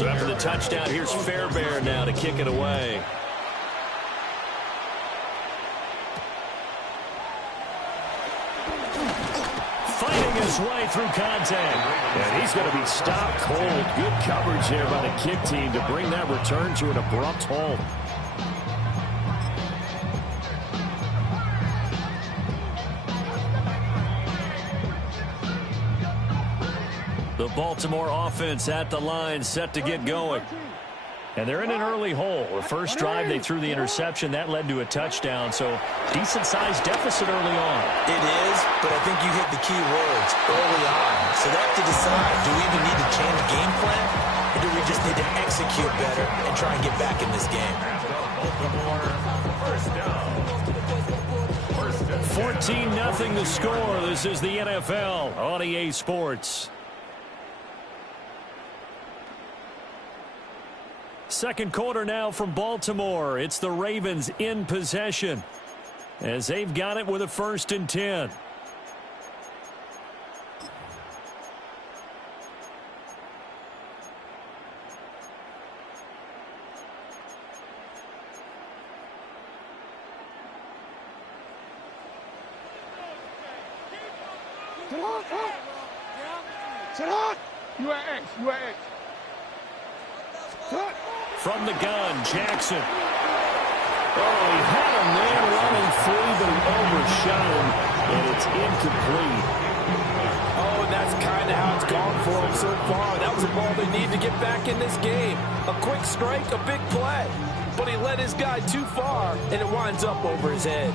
So after the touchdown, here's Fairbairn now to kick it away. Fighting his way through contact. And he's going to be stopped cold. Good coverage there by the kick team to bring that return to an abrupt halt. The Baltimore offense at the line, set to get going. And they're in an early hole. The first drive, they threw the interception. That led to a touchdown, so decent-sized deficit early on. It is, but I think you hit the key words early on. So they have to decide, do we even need to change game plan, or do we just need to execute better and try and get back in this game? 14-0 the score. This is the NFL on EA Sports. Second quarter now from Baltimore. It's the Ravens in possession as they've got it with a 1st and 10. Sit on! You are X. You are X. From the gun, Jackson. Oh, he had a man running free, but he overshot him, and it's incomplete. Oh, and that's kind of how it's gone for him so far. That was a ball they need to get back in this game. A quick strike, a big play. But he led his guy too far, and it winds up over his head.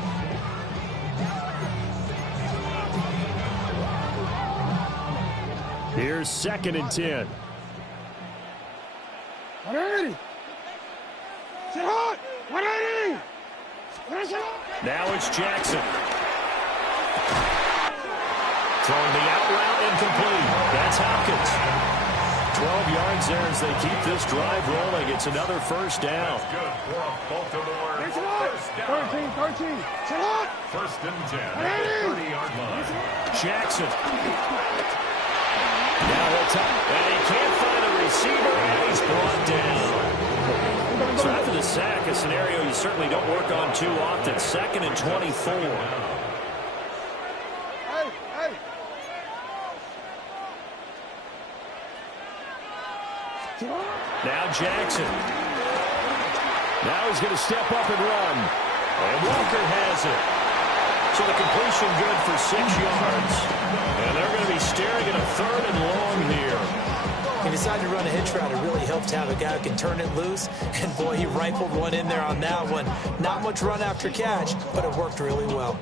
Here's 2nd and 10. 180. Sit hot. 180. Now it's Jackson. Throwing the out route, incomplete. That's Hopkins. 12 yards there as they keep this drive rolling. It's another 1st down. Good for Baltimore. 13. Sit hot. 1st and 10. 30-yard line. Jackson. Now he'll and he can't find a receiver, and he's brought down. So after the sack, a scenario you certainly don't work on too often. 2nd and 24. Hey. Now Jackson. Now he's going to step up and run. And Walker has it. So the completion good for 6 yards. And they're going to be staring at a 3rd and long here. He decided to run a hitch route. It really helped to have a guy who can turn it loose. And, boy, he rifled one in there on that one. Not much run after catch, but it worked really well.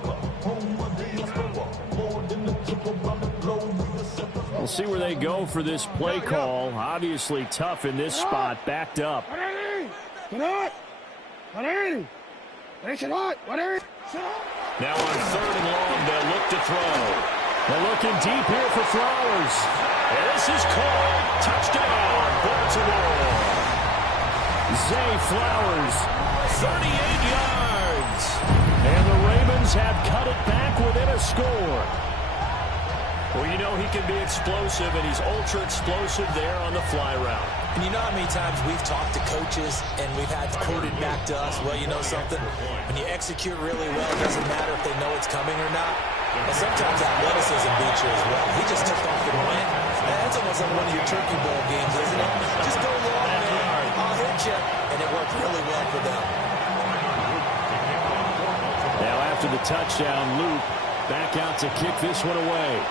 We'll see where they go for this play call. Obviously tough in this spot, backed up. 180. Sit hot. 180. Sit hot. 180. Now on 3rd and long, they'll look to throw. They're looking deep here for Flowers. And this is called touchdown, Baltimore. Zay Flowers, 38 yards. And the Ravens have cut it back within a score. Well, you know he can be explosive, and he's ultra-explosive there on the fly route. And you know how many times we've talked to coaches and we've had quoted back to us, well, you know something? When you execute really well, it doesn't matter if they know it's coming or not. And sometimes athleticism beats you as well. He just took off and went. That's almost like one of your turkey bowl games, isn't it? Just go long, man. I'll hit you. And it worked really well for them. Now after the touchdown, Luke back out to kick this one away.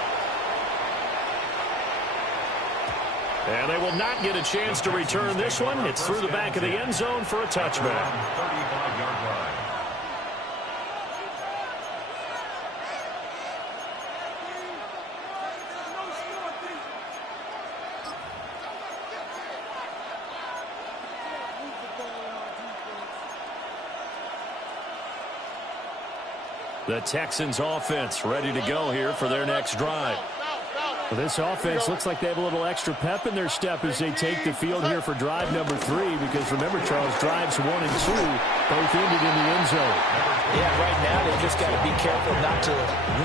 And they will not get a chance to return this one. It's through the back of the end zone for a touchback. 35-yard line. The Texans offense ready to go here for their next drive. Well, this offense looks like they have a little extra pep in their step as they take the field here for drive number 3, because remember, Charles, drives 1 and 2 both ended in the end zone. Yeah, right now they just got to be careful not to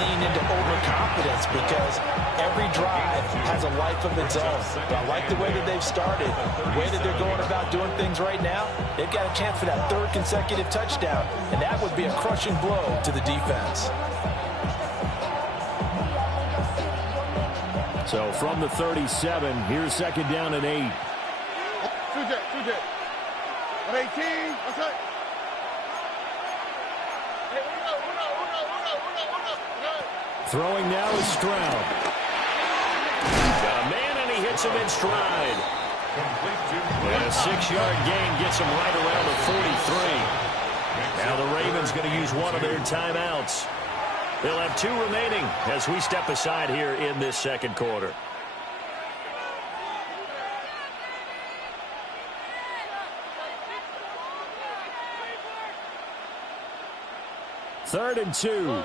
lean into overconfidence, because every drive has a life of its own. But I like the way that they've started, the way that they're going about doing things right now. They've got a chance for that 3rd consecutive touchdown, and that would be a crushing blow to the defense. So from the 37, here's 2nd down and 8. Throwing now is Stroud. Got a man, and he hits him in stride. And a 6-yard gain gets him right around the 43. Now the Ravens going to use one of their timeouts. They'll have 2 remaining as we step aside here in this 2nd quarter. Third and 2.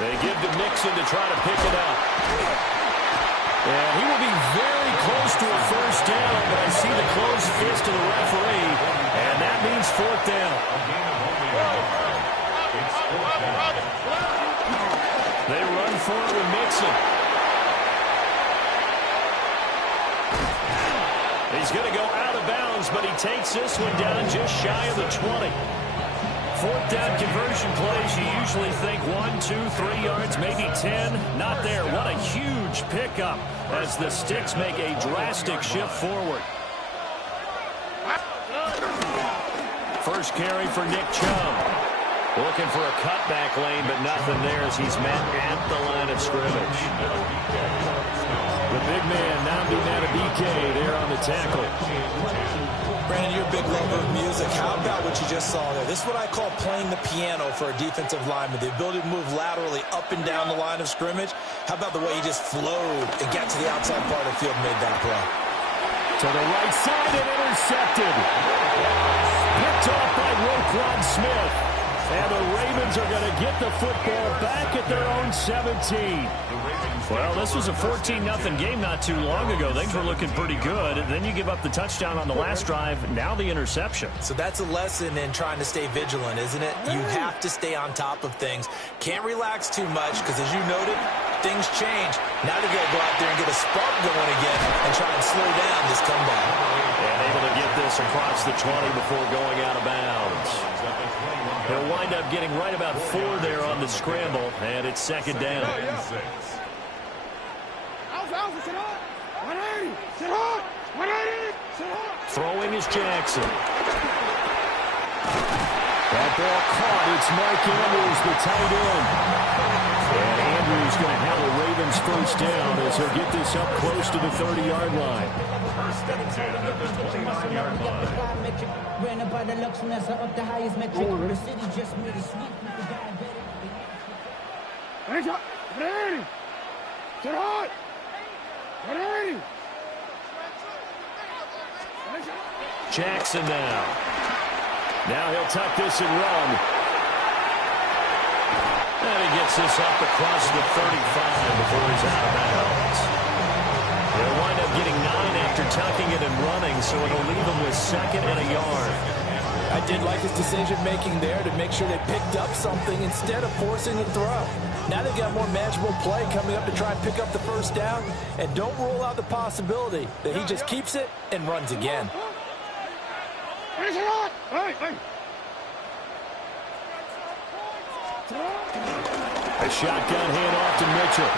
They give to Mixon to try to pick it up. And he will be very close to a 1st down, but I see the closed fist of the referee, and that means 4th down. They run for it with Mixon. He's going to go out of bounds, but he takes this one down just shy of the 20. 4th down conversion plays, you usually think 1, 2, 3 yards, maybe 10. Not there. What a huge pickup as the Sticks make a drastic shift forward. First carry for Nick Chubb. Looking for a cutback lane, but nothing there as he's met at the line of scrimmage. The big man, Nnamdi Madubuike, there on the tackle. Brandon, you're a big lover of music. How about what you just saw there? This is what I call playing the piano for a defensive lineman. The ability to move laterally up and down the line of scrimmage. How about the way he just flowed and got to the outside part of the field and made that play? To the right side and intercepted. Picked off by Roquan Smith. And the Ravens are going to get the football back at their own 17. Well, this was a 14-0 game not too long ago. Things were looking pretty good. And then you give up the touchdown on the last drive. Now the interception. So that's a lesson in trying to stay vigilant, isn't it? You have to stay on top of things. Can't relax too much because, as you noted, things change. Now they got to go out there and get a spark going again and try and slow down this comeback. And able to get this across the 20 before going out of bounds. He'll wind up getting right about 4 there on the scramble, and it's 2nd down. Throwing is Jackson. That ball caught. It's Mark Andrews, the tight end. And Andrews going to have the Ravens 1st down as he'll get this up close to the 30-yard line. Jackson now. Now he'll tuck this and run. And he gets this up across the 35 before he's out of bounds. They'll wind up getting 9 after tucking it and running, so it'll leave him with 2nd and a yard. I did like his decision-making there to make sure they picked up something instead of forcing the throw. Now they've got more manageable play coming up to try and pick up the 1st down, and don't rule out the possibility that he just keeps it and runs again. A shotgun handoff to Mitchell.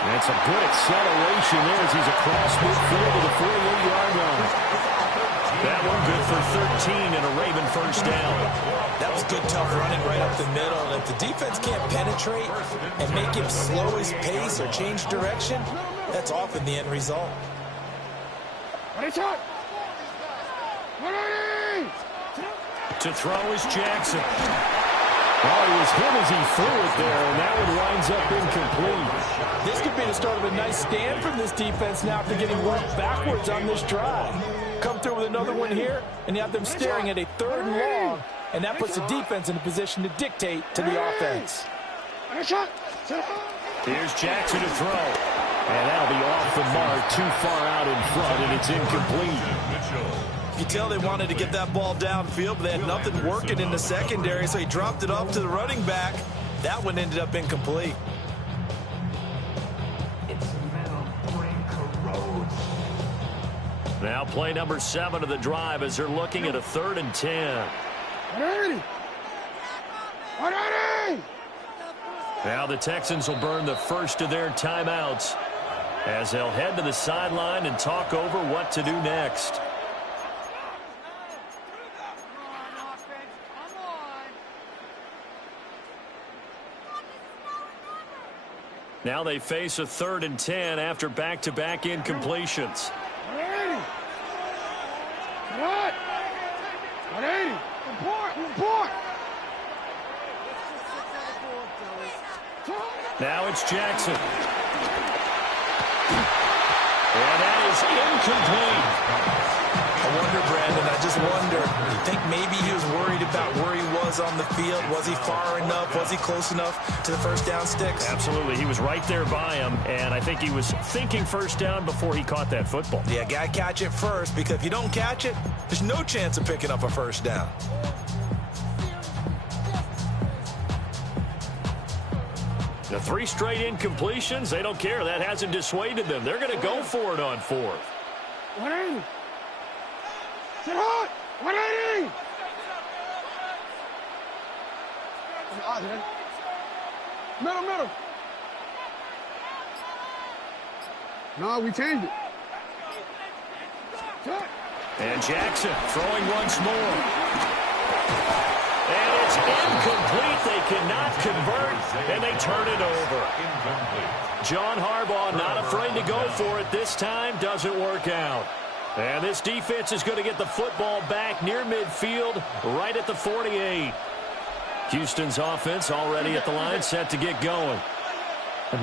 And some good acceleration there as he's across midfield to the 48-yard line. That one good for 13 and a Raven 1st down. That was good, tough running right up the middle. And if the defense can't penetrate and make him slow his pace or change direction, that's often the end result. To throw is Jackson. Oh, he was hit as he threw it there, and that one winds up incomplete. This could be the start of a nice stand from this defense now after getting worked backwards on this drive. Come through with another one here, and you have them staring at a 3rd and long and that puts the defense in a position to dictate to the offense. Here's Jackson to throw. And that'll be off the mark, too far out in front, and it's incomplete. You tell they wanted to get that ball downfield, but they had nothing working in the secondary, so he dropped it off to the running back. That one ended up incomplete. Now play number 7 of the drive as they're looking at a 3rd and 10. Now the Texans will burn the first of their timeouts as they'll head to the sideline and talk over what to do next. Now they face a 3rd and 10 after back-to-back incompletions. Now it's Jackson. And that is incomplete. I wonder, Brandon, I just wonder, you think maybe he was worried about where he was on the field? Was he far enough? Was he close enough to the first down sticks? Absolutely. He was right there by him, and I think he was thinking first down before he caught that football. Yeah, got to catch it first, because if you don't catch it, there's no chance of picking up a first down. The 3 straight incompletions, they don't care. That hasn't dissuaded them. They're going to go for it on 4th. 180. Sit hot. 180. Middle. No, we changed it. And Jackson throwing once more. And it's incomplete. They cannot convert, and they turn it over. John Harbaugh not afraid to go for it this time. Doesn't work out. And this defense is going to get the football back near midfield, right at the 48. Houston's offense already at the line, set to get going.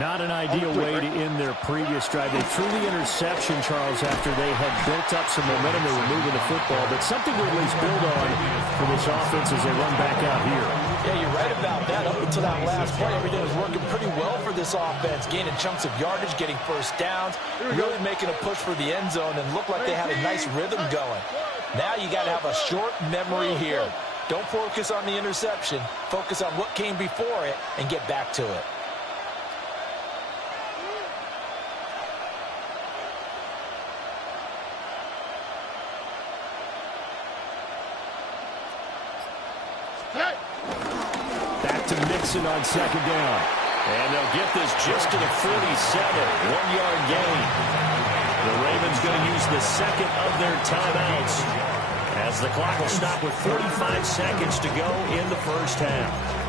Not an ideal way to end their previous drive. They threw the interception, Charles, after they had built up some momentum. They were moving the football, but something to at least build on for this offense as they run back out here. Yeah, you're right about that. Up until that last play, everything was working pretty well for this offense, gaining chunks of yardage, getting first downs, really making a push for the end zone, and looked like they had a nice rhythm going. Now you got to have a short memory here. Don't focus on the interception. Focus on what came before it and get back to it. Back to Mixon on 2nd down. And they'll get this just to the 47. 1-yard gain. The Ravens going to use the 2nd of their timeouts as the clock will stop with 45 seconds to go in the first half.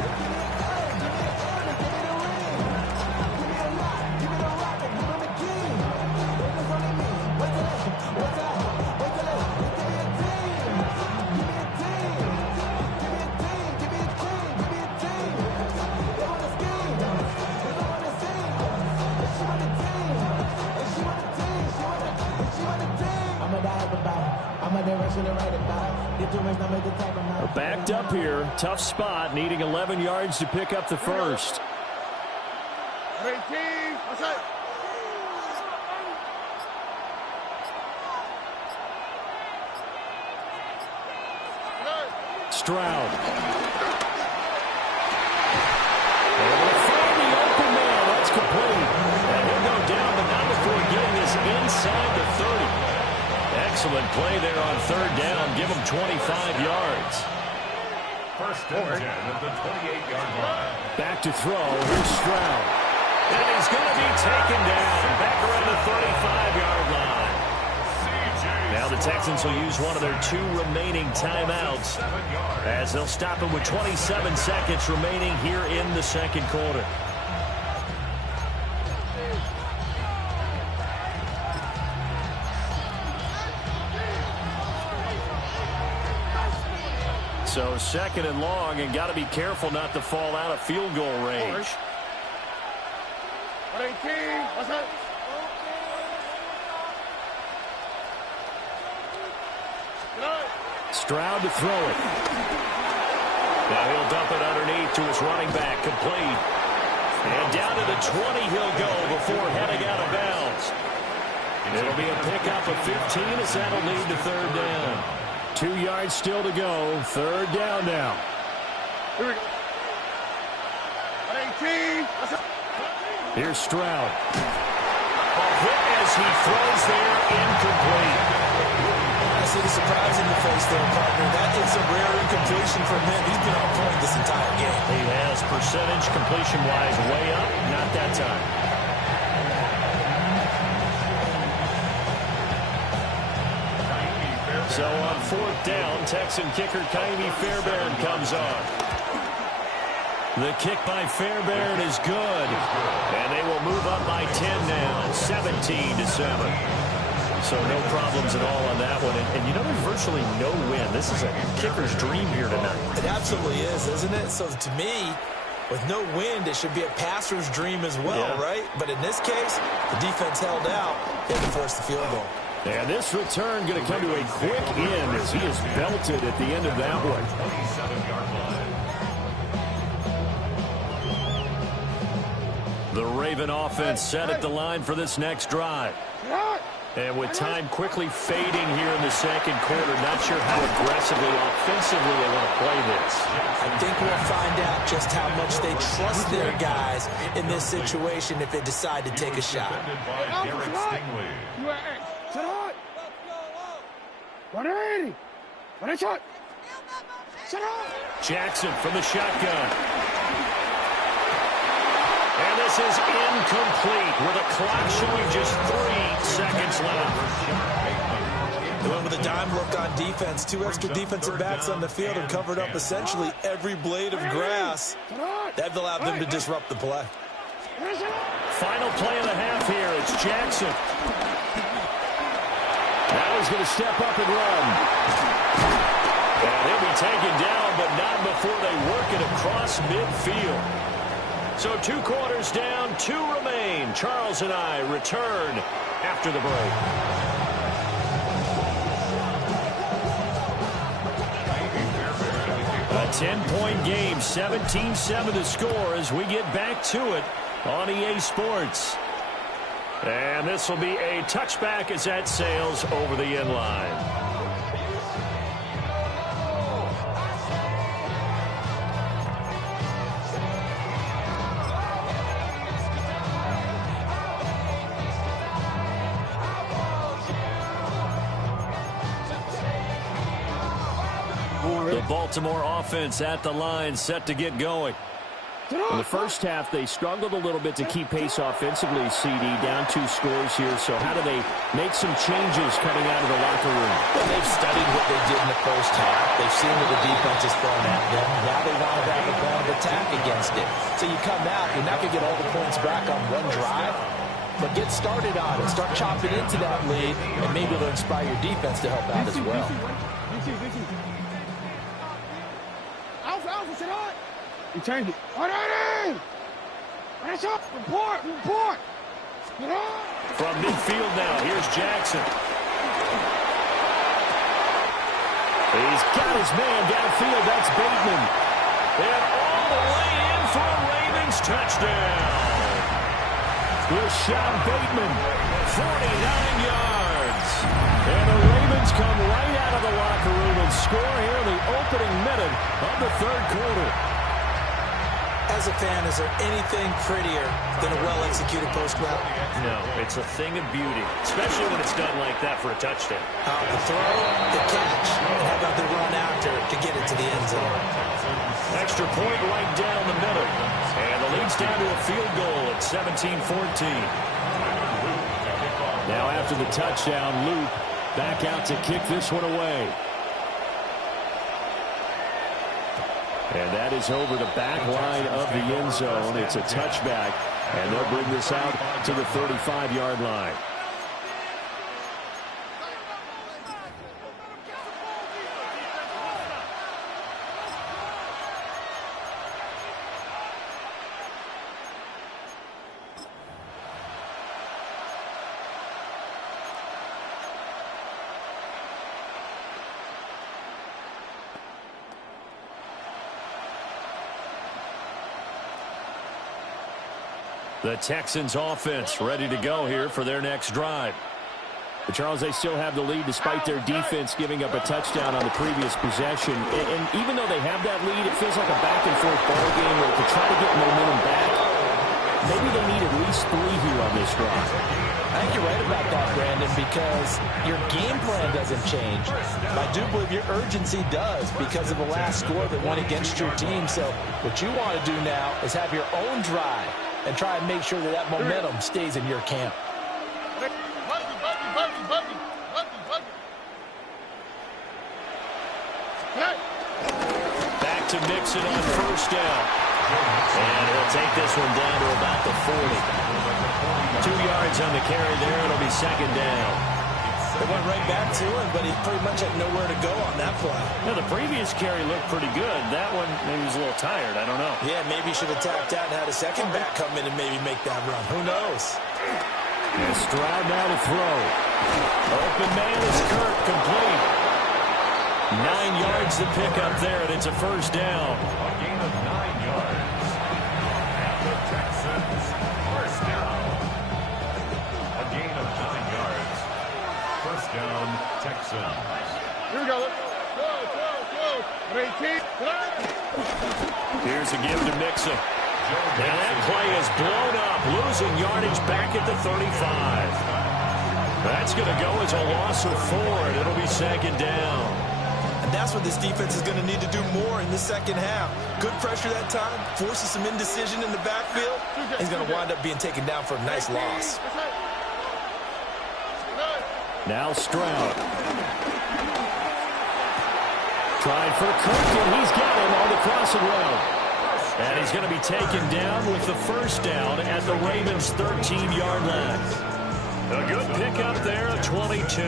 They're backed up here. Tough spot, needing 11 yards to pick up the first. Stroud. Able to find the open man. That's complete. And he'll go down, but not before getting this inside the 30. Excellent play there on 3rd down. Give him 25 yards. First and 10 at the 28-yard line. Back to throw. Here's Stroud. And he's going to be taken down. Back around the 35-yard line. Now the Texans will use one of their 2 remaining timeouts as they'll stop him with 27 seconds remaining here in the 2nd quarter. So 2nd and long, and got to be careful not to fall out of field goal range. Stroud to throw it. Now he'll dump it underneath to his running back, complete. And down to the 20 he'll go before heading out of bounds. It'll be a pickup of 15 as that'll lead to third down. 2 yards still to go. Third down now. Here we go. 18. Here's Stroud. A hit as he throws there, incomplete. Honestly, the surprise in the face there, partner. That is a rare incompletion from him. He's been on point this entire game. He has percentage completion-wise way up, not that time. So on fourth down, Texan kicker Ka'imi Fairbairn comes on. The kick by Fairbairn is good. And they will move up by 10 now, 17-7. So no problems at all on that one. And you know, there's virtually no win. This is a kicker's dream here tonight. It absolutely is, isn't it? So to me, with no wind, it should be a passer's dream as well, right? But in this case, the defense held out. They had to force the field goal. And this return going to come to a quick end as he is belted at the end of that one. 27-yard line. The Raven offense set at the line for this next drive. And with time quickly fading here in the second quarter, not sure how aggressively, offensively they want to play this. I think we'll find out just how much they trust their guys in this situation if they decide to take a shot. Defended by Garrett Stingley. Sit on. 180. 180 shot. Sit on. Jackson from the shotgun. And this is incomplete with a clock showing just 3 seconds left. They went with a dime look on defense. 2 extra defensive backs on the field and covered up essentially every blade of grass. That allowed them to disrupt the play. Final play of the half here. It's Jackson. Now he's going to step up and run. And he'll be taken down, but not before they work it across midfield. So 2 quarters down, 2 remain. Charles and I return after the break. A 10-point game, 17-7 to score as we get back to it on EA Sports. And this will be a touchback as that sails over the end line. The Baltimore offense at the line, set to get going. In the first half, they struggled a little bit to keep pace offensively, CD, down 2 scores here. So how do they make some changes coming out of the locker room? Well, they've studied what they did in the first half. They've seen what the defense has thrown at them. Now they want to have a plan of attack against it. So you come out, you're not going to get all the points back on one drive, but get started on it. Start chopping into that lead, and maybe it'll inspire your defense to help out as well. Alpha, sit on. You change it. 180. That's up. Report. Get on. From midfield now, here's Jackson. He's got his man downfield. That's Bateman. And all the way in for a Ravens touchdown. Rashad Bateman, 49 yards. and the Ravens come right out of the locker room and score here in the opening minute of the third quarter. As a fan, is there anything prettier than a well-executed post route? No, it's a thing of beauty, especially when it's done like that for a touchdown. The throw, the catch, and how about the run after to get it to the end zone? Extra point right down the middle. And the lead's down to a field goal at 17-14. Now after the touchdown, Luke back out to kick this one away. And that is over the back line of the end zone. It's a touchback, and they'll bring this out to the 35-yard line. The Texans offense ready to go here for their next drive. But Charles, they still have the lead despite their defense giving up a touchdown on the previous possession. And even though they have that lead, it feels like a back-and-forth ball game where to try to get momentum back, maybe they need at least 3 here on this drive. I think you're right about that, Brandon, because your game plan doesn't change. I do believe your urgency does because of the last score that went against your team. So what you want to do now is have your own drive and try and make sure that that momentum stays in your camp. Back to Mixon on first down. And he'll take this one down to about the 40. 2 yards on the carry there. It'll be second down. They went right back to him, but he pretty much had nowhere to go on that play. Now, the previous carry looked pretty good. That one, maybe he was a little tired. I don't know. Yeah, maybe he should have tapped out and had a second back come in and maybe make that run. Who knows? And Stroud now to throw. Open man is Kirk, complete. 9 yards to pick up there, and it's a first down. A gain of 9 yards. And the Texans first down. A gain of 9 yards. First down, Texans. Here we go. Go, go, go. 18. Here's a give to Mixon. And that play is blown up, losing yardage back at the 35. That's going to go as a loss of 4, and it'll be second down. And that's what this defense is going to need to do more in the second half. Good pressure that time, forces some indecision in the backfield. He's going to wind up being taken down for a nice loss. Now Stroud. Trying for Kirk, and he's got him on the crossing route. And he's going to be taken down with the first down at the Ravens' 13-yard line. A good pickup there at 22.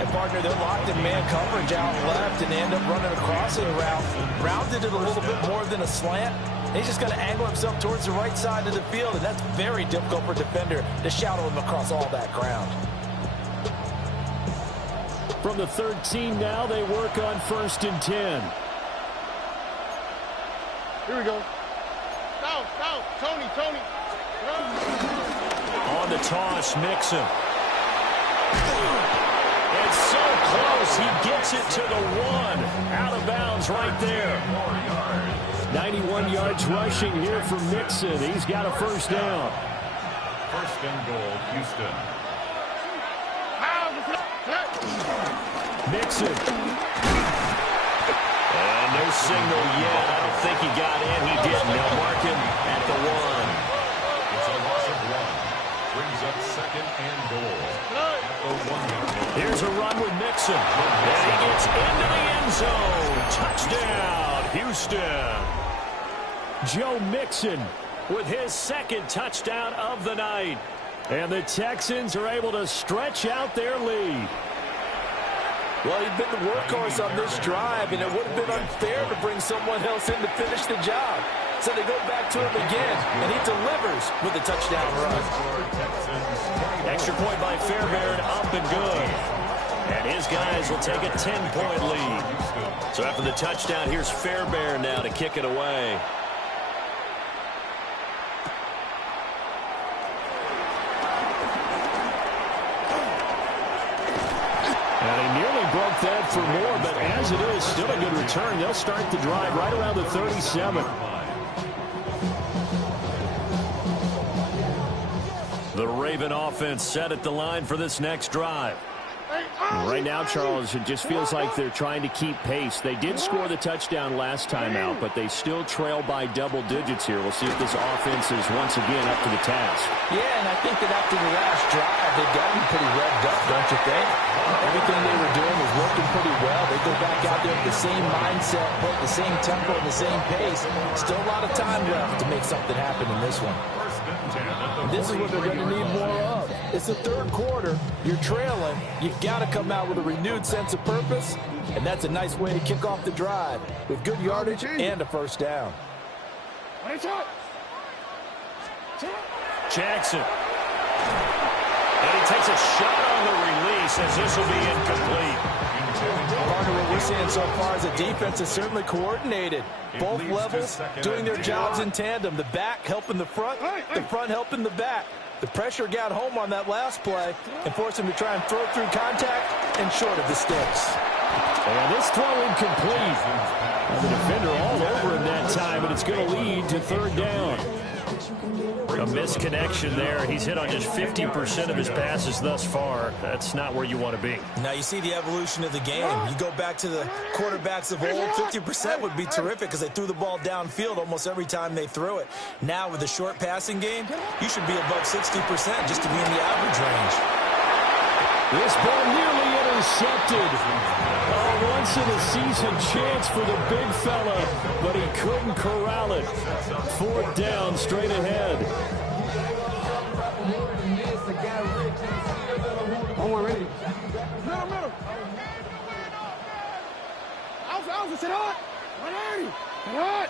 And partner, they're locked in man coverage out left, and they end up running a crossing route. Rounded it a little bit more than a slant. He's just going to angle himself towards the right side of the field, and that's very difficult for a defender to shadow him across all that ground. From the 13 now, they work on 1st and 10. Here we go. Down, down. Tony, Tony. On the toss, Mixon. It's so close, he gets it to the 1. Out of bounds right there. 91 yards rushing here for Mixon. He's got a first down. First and goal, Houston. Mixon. And no signal yet. I don't think he got in. He didn't. They'll mark him at the 1. It's a loss of 1. Brings up second and goal. At the 1-yard line. Here's a run with Mixon. And he gets into the end zone. Touchdown, Houston. Joe Mixon With his second touchdown of the night. And the Texans are able to stretch out their lead. Well, he'd been the workhorse on this drive, and it would have been unfair to bring someone else in to finish the job. So they go back to him again, and he delivers with a touchdown run. Extra point by Fairbairn, up and good. And his guys will take a 10-point lead. So after the touchdown, here's Fairbairn now to kick it away. And he nearly broke that for more, but as it is, still a good return. They'll start the drive right around the 37. The Raven offense set at the line for this next drive. Right now, Charles, it just feels like they're trying to keep pace. They did score the touchdown last time out, but they still trail by double digits here. We'll see if this offense is once again up to the task. Yeah, and I think that after the last drive, they've gotten pretty revved up, don't you think? Everything they were doing was working pretty well. They go back out there with the same mindset, put the same tempo and the same pace. Still a lot of time left to make something happen in this one. And this is what they're going to need more of. It's the third quarter. You're trailing. You've got to come out with a renewed sense of purpose, and that's a nice way to kick off the drive with good yardage and a first down. Jackson. And he takes a shot on the release as this will be incomplete. Partner, what we're seeing so far is the defense is certainly coordinated. Both levels doing their jobs in tandem. The back helping the front helping the back. The pressure got home on that last play and forced him to try and throw through contact and short of the sticks. And this throw incomplete. And the defender all over him that time, and it's going to lead to third down. A misconnection there. He's hit on just 50% of his passes thus far. That's not where you want to be. Now you see the evolution of the game. You go back to the quarterbacks of old, 50% would be terrific because they threw the ball downfield almost every time they threw it. Now with the short passing game, you should be above 60% just to be in the average range. This ball nearly intercepted. Once-in-a-season chance for the big fella, but he couldn't corral it. Fourth down, straight ahead. Ready. Middle. Alpha, sit hot. 180. Sit hot.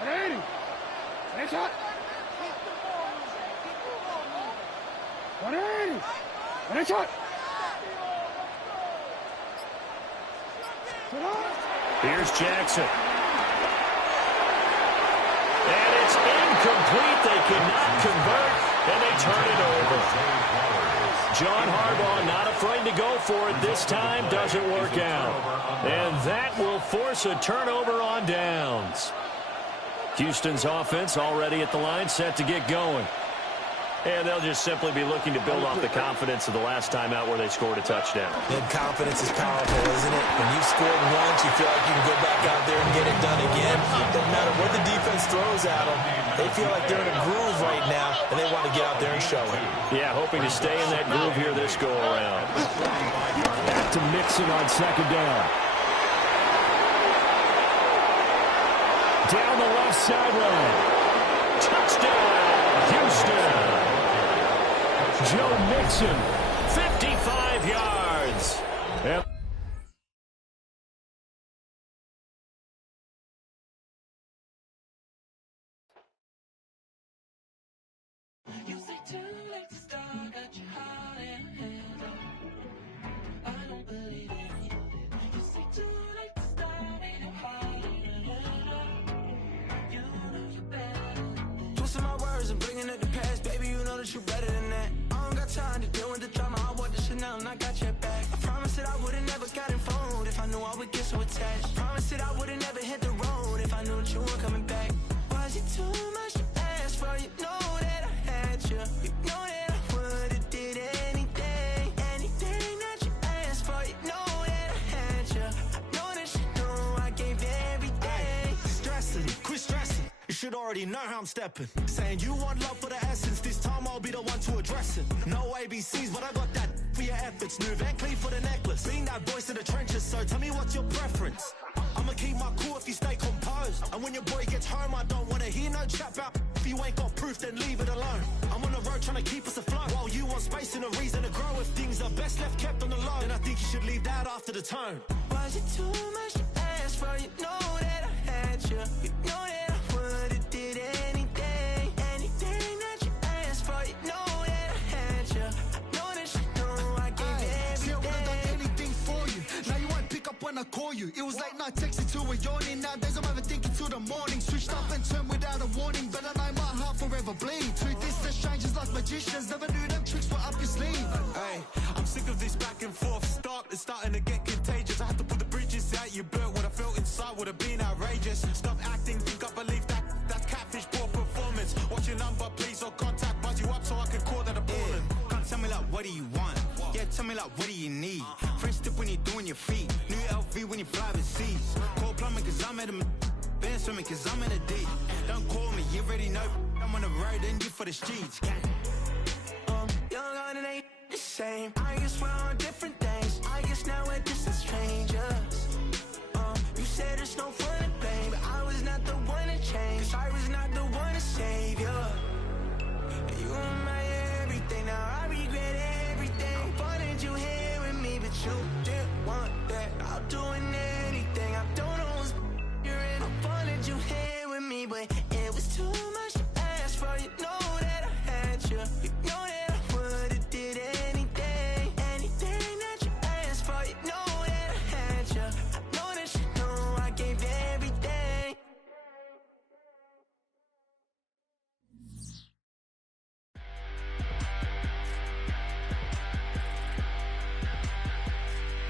180. Next shot. 180. Next shot. Here's Jackson. And it's incomplete. They cannot convert, and they turn it over. John Harbaugh not afraid to go for it this time. Doesn't work out. And that will force a turnover on downs. Houston's offense already at the line, set to get going. And they'll just simply be looking to build off the confidence of the last time out where they scored a touchdown. And confidence is powerful, isn't it? When you've scored once, you feel like you can go back out there and get it done again. Doesn't matter what the defense throws at them. They feel like they're in a groove right now, and they want to get out there and show it. Yeah, hoping to stay in that groove here this go-around. Back to Mixon on second down. Down the left sideline. Touchdown, Houston. Joe Mixon, 55 yards. Yep. Twisting my words and bringing it to pass, baby, you know that you better than that. I don't got time to deal with the drama. I want the Chanel and I got your back. I promise that I would've never gotten phoned if I knew I would get so attached. Promise that I would've never hit the road if I knew that you weren't coming back. Was it too much to ask for? You know that I had you. You know that I would've did anything that you asked for. You know that I had you. I know that you know I gave everything. Stressing, quit stressing. You should already know how I'm stepping. Saying you want love for the essence. This time I'll be the one to address it. No ABCs, but I got that for your efforts. New Van Cleef for the necklace. Being that voice in the trenches, so tell me what's your preference. I'ma keep my cool if you stay composed. And when your boy gets home, I don't wanna hear no chat about. If you ain't got proof, then leave it alone. I'm on the road trying to keep us afloat. While you want space and a reason to grow. If things are best left kept on the low, then I think you should leave that after the tone. Was it too much to ask for? You know that I had you. You know that I would've did anything that you asked for. You know that I had you. I know that you know I gave everything. See, I would've done anything for you. Now you won't pick up when I call you. It was late night texting to a yawning. Nowadays I'm overthinking till the morning. Switched up and turned without a warning. But I know my heart forever bleed. Two distant strangers like magicians. Never knew them tricks were up your sleeve. Hey, I'm sick of this back and forth. It's starting to get contagious. I had to put the bridges out you built. What I felt inside would have been outrageous. Stop acting, think I believe that. That's catfish, poor performance. Watch your number, please, or contact. Buzz you up so I can call that a ballin'. Can't tell me like, what do you want? Yeah, tell me like, what do you need? French tip when you're doing your feet. New LV when you fly overseas. Call plumbing cause I'm at a band swimming cause I'm in a deep. Don't call me, you already know. I'm on the road and you for the streets. Young and ain't the same. I guess we're on different things. I guess now we're just as strange.